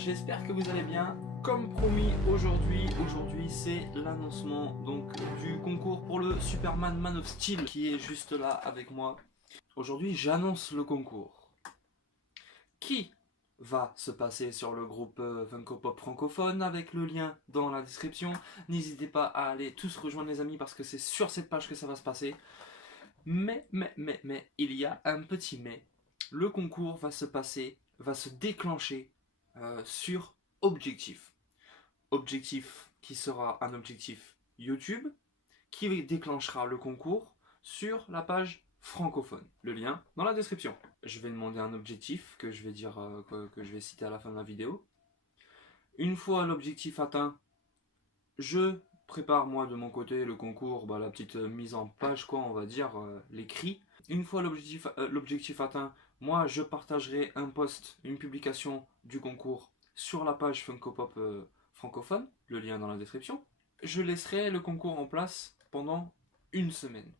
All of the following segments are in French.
j'espère que vous allez bien. Comme promis aujourd'hui c'est l'annoncement donc du concours pour le Superman Man of Steel qui est juste là avec moi. Aujourd'hui j'annonce le concours. Qui va se passer sur le groupe Funko Pop francophone avec le lien dans la description. N'hésitez pas à aller tous rejoindre les amis parce que c'est sur cette page que ça va se passer. Mais, il y a un petit mais. Le concours va se déclencher sur objectif. Objectif qui sera un objectif YouTube qui déclenchera le concours sur la page francophone. Le lien dans la description. Je vais demander un objectif que je vais dire que je vais citer à la fin de la vidéo. Une fois l'objectif atteint, je prépare moi de mon côté le concours, la petite mise en page quoi, on va dire l'écrit. Une fois l'objectif atteint, moi je partagerai un post, une publication du concours sur la page Funko Pop francophone, le lien dans la description. Je laisserai le concours en place pendant une semaine.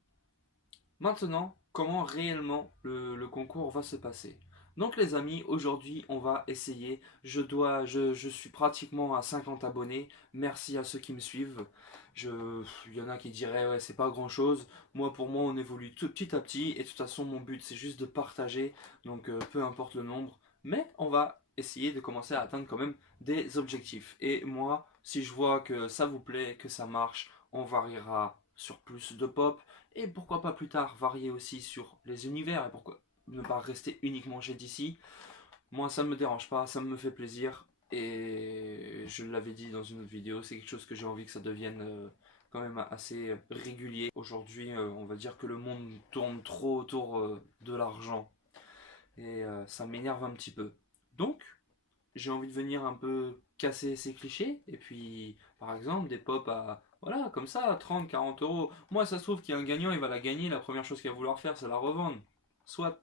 Maintenant, comment réellement le concours va se passer? Donc les amis, aujourd'hui on va essayer, je suis pratiquement à 50 abonnés, merci à ceux qui me suivent. Il y en a qui diraient ouais c'est pas grand chose, pour moi on évolue tout petit à petit et de toute façon mon but c'est juste de partager, donc peu importe le nombre, mais on va essayer de commencer à atteindre quand même des objectifs. Et moi, si je vois que ça vous plaît, que ça marche, on variera sur plus de pop, et pourquoi pas plus tard varier aussi sur les univers, et pourquoi ne pas rester uniquement chez DC. Moi ça ne me dérange pas, ça me fait plaisir, et je l'avais dit dans une autre vidéo, c'est quelque chose que j'ai envie que ça devienne quand même assez régulier. Aujourd'hui on va dire que le monde tourne trop autour de l'argent, et ça m'énerve un petit peu. Donc j'ai envie de venir un peu casser ces clichés, et puis par exemple des pop à voilà comme ça 30-40 euros. Moi ça se trouve qu'il y a un gagnant, il va la gagner, la première chose qu'il va vouloir faire c'est la revendre. Soit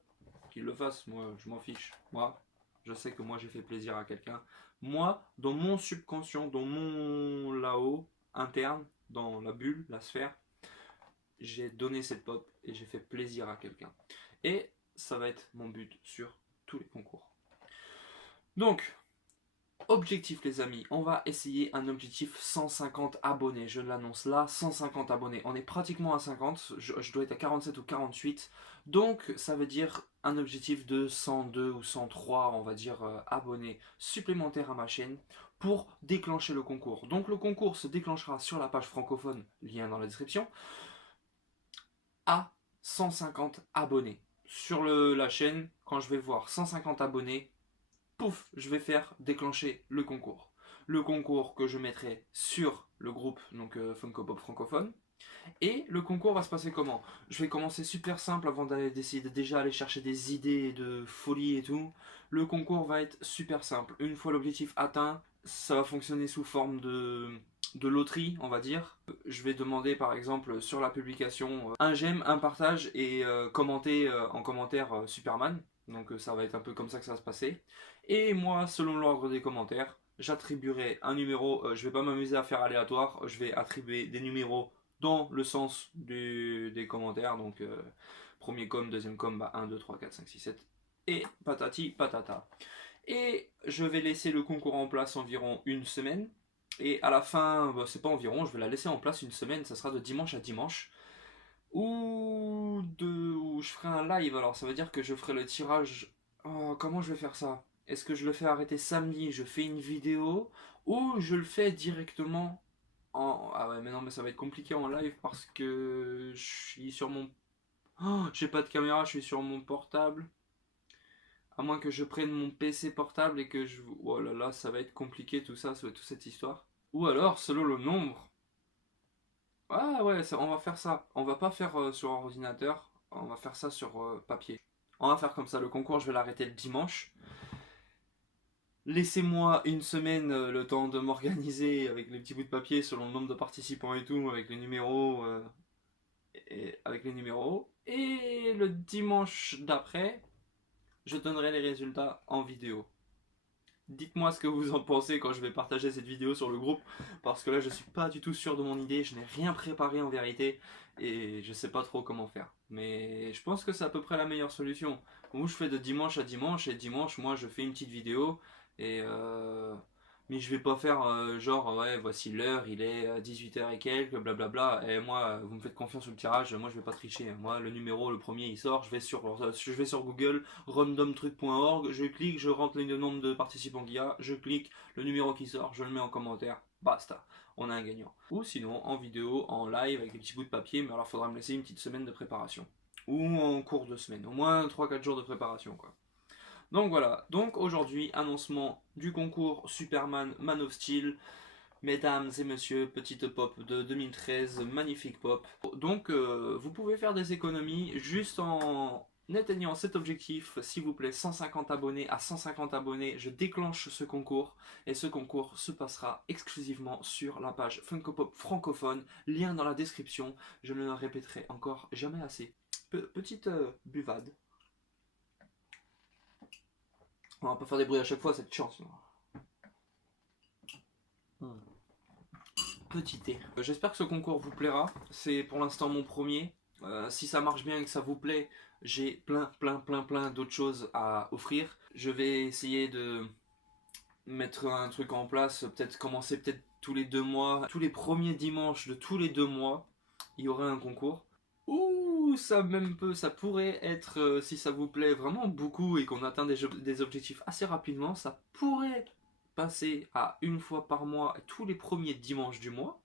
qu'il le fasse, moi je m'en fiche. Moi je sais que moi j'ai fait plaisir à quelqu'un. Moi dans mon subconscient, dans mon là-haut interne, dans la bulle, la sphère, j'ai donné cette pop et j'ai fait plaisir à quelqu'un. Et ça va être mon but sur tous les concours. Donc objectif les amis, on va essayer un objectif 150 abonnés, je l'annonce là, 150 abonnés, on est pratiquement à 50, je dois être à 47 ou 48, donc ça veut dire un objectif de 102 ou 103 on va dire abonnés supplémentaires à ma chaîne pour déclencher le concours. Donc le concours se déclenchera sur la page francophone, lien dans la description, à 150 abonnés. Sur la chaîne, quand je vais voir 150 abonnés, pouf, je vais faire déclencher le concours. Le concours que je mettrai sur le groupe donc Funko Pop francophone. Et le concours va se passer comment? Je vais commencer super simple avant d'essayer de déjà aller chercher des idées de folie et tout. Le concours va être super simple. Une fois l'objectif atteint, ça va fonctionner sous forme de loterie, on va dire. Je vais demander par exemple sur la publication un j'aime, un partage et commenter en commentaire Superman. Donc ça va être un peu comme ça que ça va se passer. Et moi, selon l'ordre des commentaires, j'attribuerai un numéro. Je vais pas m'amuser à faire aléatoire. Je vais attribuer des numéros dans le sens des commentaires. Donc premier com, deuxième com, 1, 2, 3, 4, 5, 6, 7. Et patati patata. Et je vais laisser le concours en place environ une semaine. Et à la fin, c'est pas environ, je vais la laisser en place une semaine. Ça sera de dimanche à dimanche. Où je ferai un live. Alors ça veut dire que je ferai le tirage. Oh, comment je vais faire ça? Est-ce que je le fais arrêter samedi, je fais une vidéo, ou je le fais directement en... Ah ouais mais non mais ça va être compliqué en live parce que je suis sur mon... Oh, j'ai pas de caméra, je suis sur mon portable. À moins que je prenne mon PC portable et que je... Oh là là, ça va être compliqué tout ça, toute cette histoire. Ou alors, selon le nombre... Ah ouais, on va faire ça. On va pas faire sur ordinateur, on va faire ça sur papier. On va faire comme ça, le concours je vais l'arrêter le dimanche. Laissez-moi une semaine le temps de m'organiser avec les petits bouts de papier selon le nombre de participants et tout, avec les numéros. Et le dimanche d'après, je donnerai les résultats en vidéo. Dites-moi ce que vous en pensez quand je vais partager cette vidéo sur le groupe, parce que là je suis pas du tout sûr de mon idée, je n'ai rien préparé en vérité, et je sais pas trop comment faire. Mais je pense que c'est à peu près la meilleure solution. Où je fais de dimanche à dimanche, et dimanche moi je fais une petite vidéo, Mais je vais pas faire genre ouais voici l'heure, il est 18h et quelques, blablabla. Et moi, vous me faites confiance sur le tirage, moi je vais pas tricher. Moi le numéro, le premier il sort, je vais sur Google, randomtruc.org, je clique, je rentre le nombre de participants qu'il y a, je clique, le numéro qui sort, je le mets en commentaire, basta, on a un gagnant. Ou sinon en vidéo, en live avec des petits bouts de papier, mais alors faudra me laisser une petite semaine de préparation. Ou en cours de semaine, au moins 3-4 jours de préparation quoi. Donc voilà, donc aujourd'hui, annoncement du concours Superman Man of Steel. Mesdames et messieurs, petite pop de 2013, magnifique pop. Donc vous pouvez faire des économies juste en atteignant cet objectif, s'il vous plaît, 150 abonnés. À 150 abonnés, je déclenche ce concours et ce concours se passera exclusivement sur la page Funko Pop francophone, lien dans la description, je ne le répéterai encore jamais assez. Petite buvade. On va pas faire des bruits à chaque fois, cette chance. Petit thé. J'espère que ce concours vous plaira. C'est pour l'instant mon premier. Si ça marche bien et que ça vous plaît, j'ai plein d'autres choses à offrir. Je vais essayer de mettre un truc en place, peut-être commencer peut-être tous les 2 mois, tous les premiers dimanches de tous les 2 mois, il y aura un concours. Ouh, ça pourrait être, si ça vous plaît vraiment beaucoup et qu'on atteint des objectifs assez rapidement, ça pourrait passer à 1 fois par mois tous les premiers dimanches du mois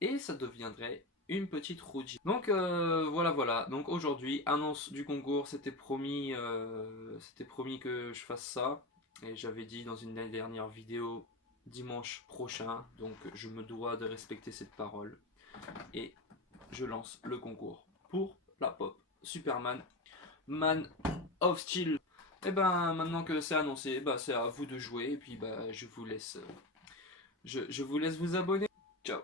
et ça deviendrait une petite routine. Donc voilà. Donc aujourd'hui, annonce du concours, c'était promis que je fasse ça et j'avais dit dans une dernière vidéo dimanche prochain, donc je me dois de respecter cette parole et je lance le concours pour la pop Superman Man of Steel. Et ben maintenant que c'est annoncé, c'est à vous de jouer et puis je vous laisse vous abonner. Ciao.